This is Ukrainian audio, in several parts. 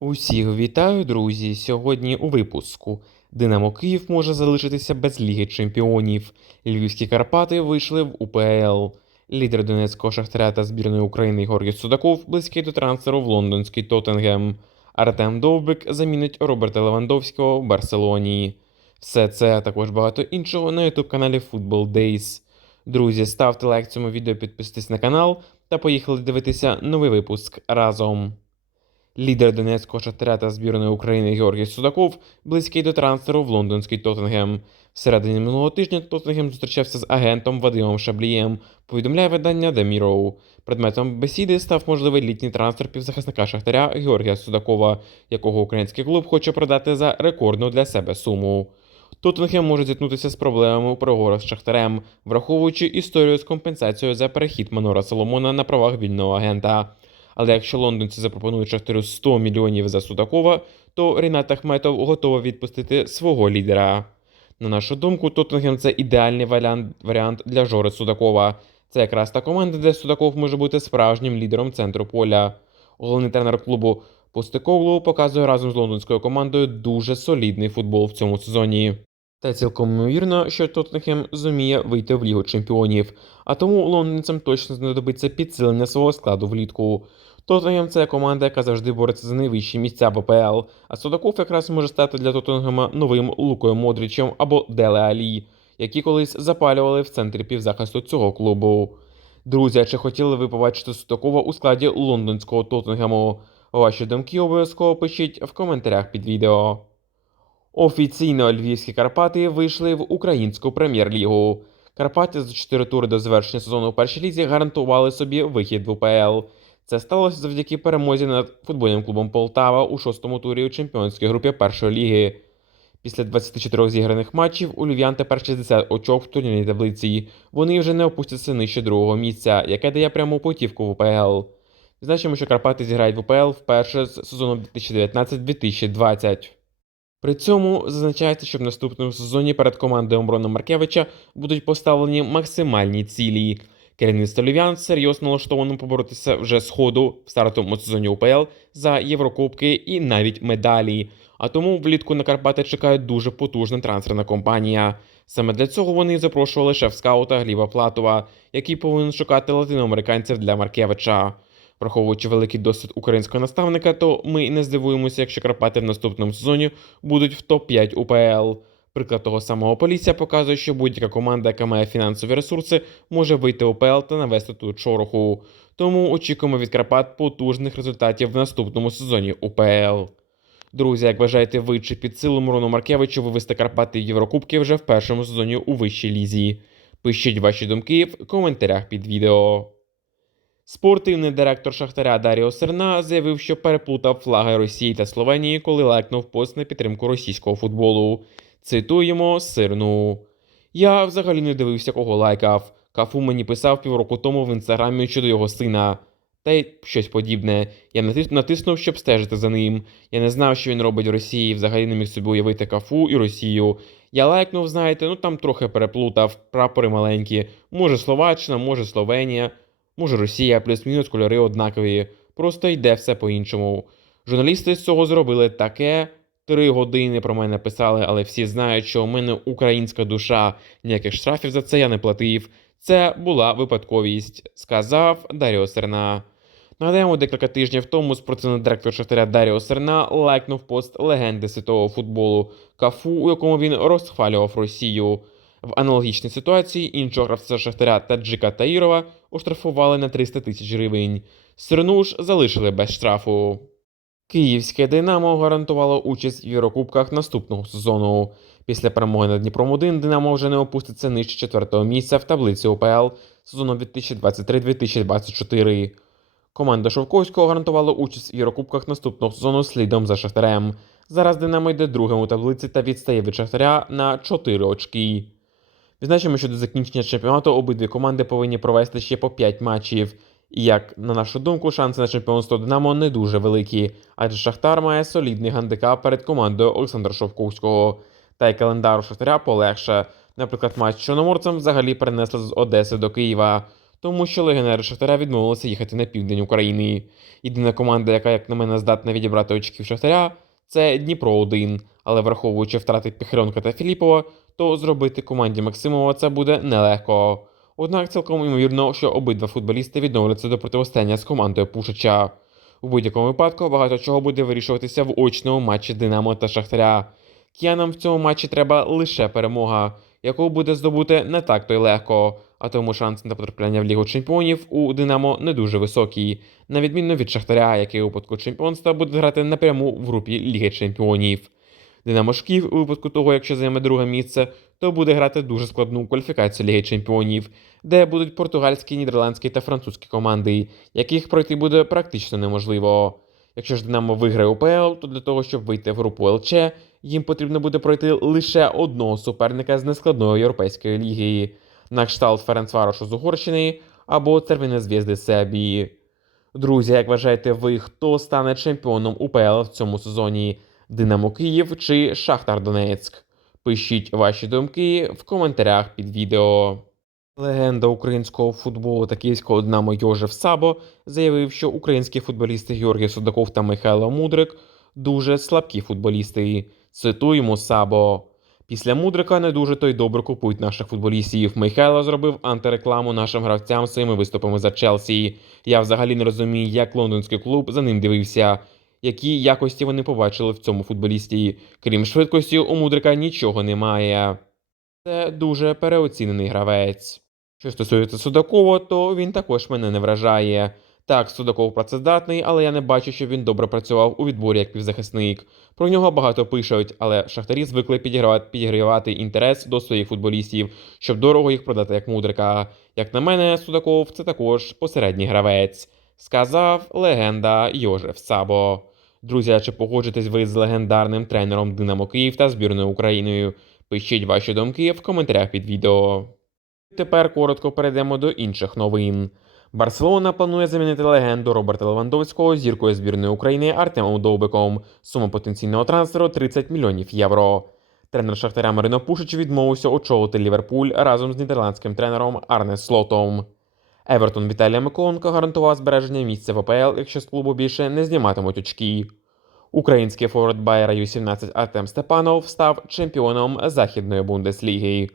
Усіх вітаю, друзі! Сьогодні у випуску. Динамо Київ може залишитися без Ліги Чемпіонів. Львівські Карпати вийшли в УПЛ. Лідер Донецького Шахтаря та збірної України Георгій Судаков близький до трансферу в лондонський Тоттенгем. Артем Довбик замінить Роберта Левандовського в Барселоні. Все це, а також багато іншого на ютуб-каналі Football Days. Друзі, ставте лайк цьому відео, підписуйтесь на канал та поїхали дивитися новий випуск разом. Лідер Донецького Шахтаря та збірної України Георгій Судаков близький до трансферу в лондонський Тоттенгем. Всередині минулого тижня Тоттенгем зустрічався з агентом Вадимом Шаблієм, повідомляє видання The Mirror. Предметом бесіди став можливий літній трансфер півзахисника Шахтаря Георгія Судакова, якого український клуб хоче продати за рекордну для себе суму. Тоттенгем може зіткнутися з проблемами у переговорах з Шахтарем, враховуючи історію з компенсацією за перехід Манора Соломона на правах вільного агента. Але якщо лондонці запропонують Шахтарю 100 мільйонів за Судакова, то Рінат Ахметов готовий відпустити свого лідера. На нашу думку, Тоттенгем – це ідеальний варіант для Жори Судакова. Це якраз та команда, де Судаков може бути справжнім лідером центру поля. Головний тренер клубу Постекоглу показує разом з лондонською командою дуже солідний футбол в цьому сезоні. Та цілком ймовірно, що Тоттенхем зуміє вийти в Лігу Чемпіонів, а тому лондонцям точно знадобиться підсилення свого складу влітку. Тоттенгем – це команда, яка завжди бореться за найвищі місця в АПЛ, а Судаков якраз може стати для Тоттенгема новим Лукою Модрічем або Деле Алі, які колись запалювали в центрі півзахисту цього клубу. Друзі, а чи хотіли ви побачити Судакова у складі лондонського Тоттенгему? Ваші думки обов'язково пишіть в коментарях під відео. Офіційно львівські Карпати вийшли в українську прем'єр-лігу. Карпати за 4 тури до завершення сезону у першій лізі гарантували собі вихід в УПЛ. Це сталося завдяки перемозі над футбольним клубом Полтава у 6-му турі у чемпіонській групі першої ліги. Після 24 зіграних матчів у львів'ян тепер 60 очок в турнірній таблиці. Вони вже не опустяться нижче другого місця, яке дає пряму путівку в УПЛ. Значимо, що Карпати зіграють в УПЛ вперше з сезону 2019-2020. При цьому зазначається, що в наступному сезоні перед командою Омрона Маркевича будуть поставлені максимальні цілі. Керівництво львів'ян серйозно налаштовано поборотися вже з ходу в стартовому сезоні УПЛ за Єврокубки і навіть медалі. А тому влітку на Карпати чекає дуже потужна трансферна кампанія. Саме для цього вони запрошували шеф-скаута Гліба Платова, який повинен шукати латиноамериканців для Маркевича. Враховуючи великий досвід українського наставника, то ми не здивуємося, якщо Карпати в наступному сезоні будуть в топ-5 УПЛ. Приклад того самого Полісся показує, що будь-яка команда, яка має фінансові ресурси, може вийти в УПЛ та навести тут шороху. Тому очікуємо від Карпат потужних результатів в наступному сезоні УПЛ. Друзі, як вважаєте ви, чи під силу Мирону Маркевичу вивести Карпати в Єврокубки вже в першому сезоні у вищій лізі? Пишіть ваші думки в коментарях під відео. Спортивний директор Шахтаря Даріо Серна заявив, що переплутав флаги Росії та Словенії, коли лайкнув пост на підтримку російського футболу. Цитуємо Серну. «Я взагалі не дивився, кого лайкав. Кафу мені писав півроку тому в інстаграмі щодо його сина. Та й щось подібне. Я натиснув, щоб стежити за ним. Я не знав, що він робить в Росії, взагалі не міг собі уявити Кафу і Росію. Я лайкнув, знаєте, там трохи переплутав, прапори маленькі. Може Словаччина, може Словенія. Може Росія, плюс-мінус кольори однакові. Просто йде все по-іншому. Журналісти з цього зробили таке. 3 години про мене писали, але всі знають, що у мене українська душа. Ніяких штрафів за це я не платив. Це була випадковість, сказав Даріо Серна. Нагадаємо, декілька тижнів тому спортивний директор Шахтаря Даріо Серна лайкнув пост легенди світового футболу Кафу, у якому він розхвалював Росію. В аналогічній ситуації іншого гравця Шахтаря Таджика Таїрова оштрафували на 300 тисяч гривень. Серну ж залишили без штрафу. Київське «Динамо» гарантувало участь в Єврокубках наступного сезону. Після перемоги над Дніпром-1 «Динамо» вже не опуститься нижче 4-го місця в таблиці УПЛ сезону 2023-2024. Команда Шовковського гарантувала участь в Єврокубках наступного сезону слідом за Шахтарем. Зараз «Динамо» йде другим у таблиці та відстає від Шахтаря на 4 очки. Відзначимо, що до закінчення чемпіонату обидві команди повинні провести ще по 5 матчів. І як, на нашу думку, шанси на чемпіонство «Динамо» не дуже великі, адже Шахтар має солідний гандикап перед командою Олександра Шовковського. Та й календар у Шахтаря полегше. Наприклад, матч з Чорноморцем взагалі перенесли з Одеси до Києва. тому що легіонери Шахтаря відмовилися їхати на південь України. Єдина команда, яка, як на мене, здатна відібрати очків Шахтаря, це Дніпро-1, але враховуючи втрати Піхрьонка та Філіпова, то зробити команді Максимова це буде нелегко. Однак цілком ймовірно, що обидва футболісти відновляться до протистояння з командою Пушича. У будь-якому випадку багато чого буде вирішуватися в очному матчі Динамо та Шахтаря. Киянам в цьому матчі треба лише перемога, яку буде здобути не так то й легко, а тому шанси на потрапляння в Лігу Чемпіонів у Динамо не дуже високі, на відміну від Шахтаря, який у випадку чемпіонства буде грати напряму в групі Ліги Чемпіонів. Динамо ж Київ, у випадку того, якщо займе друге місце, то буде грати дуже складну кваліфікацію Ліги Чемпіонів, де будуть португальські, нідерландські та французькі команди, яких пройти буде практично неможливо. Якщо ж Динамо виграє УПЛ, то для того, щоб вийти в групу ЛЧ, їм потрібно буде пройти лише одного суперника з нескладної європейської ліги, на кшталт Ференцварошу з Угорщини або Цервіне Звєзди з Сербії. Друзі, як вважаєте ви, хто стане чемпіоном УПЛ в цьому сезоні? Динамо Київ чи Шахтар Донецьк? Пишіть ваші думки в коментарях під відео. Легенда українського футболу та київського Динамо Йожеф Сабо заявив, що українські футболісти Георгій Судаков та Михайло Мудрик дуже слабкі футболісти. Цитуємо Сабо. Після Мудрика не дуже то й добре купують наших футболістів. Михайло зробив антирекламу нашим гравцям своїми виступами за Челсі. Я взагалі не розумію, як лондонський клуб за ним дивився. Які якості вони побачили в цьому футболісті. Крім швидкості, у Мудрика нічого немає. Це дуже переоцінений гравець. Що стосується Судакова, то він також мене не вражає. Так, Судаков працездатний, але я не бачу, що він добре працював у відборі як півзахисник. Про нього багато пишуть, але шахтарі звикли підігрівати інтерес до своїх футболістів, щоб дорого їх продати як Мудрика. Як на мене, Судаков – це також посередній гравець. Сказав легенда Йожеф Сабо. Друзі, а чи погоджуєтесь ви з легендарним тренером Динамо Київ та збірною Україною? Пишіть ваші думки в коментарях під відео. Тепер коротко перейдемо до інших новин. Барселона планує замінити легенду Роберта Левандовського зіркою збірної України Артемом Довбиком. Сума потенційного трансферу 30 мільйонів євро. Тренер Шахтаря Марино Пушич відмовився очолити Ліверпуль разом з нідерландським тренером Арне Слотом. Евертон Віталія Миколенко гарантував збереження місця в АПЛ, якщо з клубу більше не зніматимуть очки. Український форвард Байера Ю-17 Артем Степанов став чемпіоном Західної Бундесліги.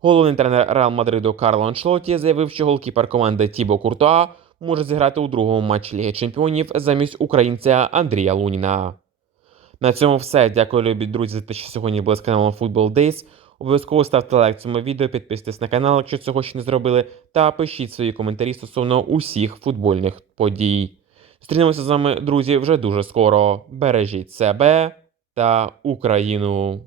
Головний тренер Реал Мадриду Карло Анчелотті заявив, що голкіпер команди Тібо Куртуа може зіграти у другому матчі Ліги Чемпіонів замість українця Андрія Луніна. На цьому все. Дякую, любі друзі, за те, що сьогодні були з каналом Football Days. Обов'язково ставте лайк цьому відео, підписуйтесь на канал, якщо цього ще не зробили, та пишіть свої коментарі стосовно усіх футбольних подій. Зустрінемося з вами, друзі, вже дуже скоро. Бережіть себе та Україну!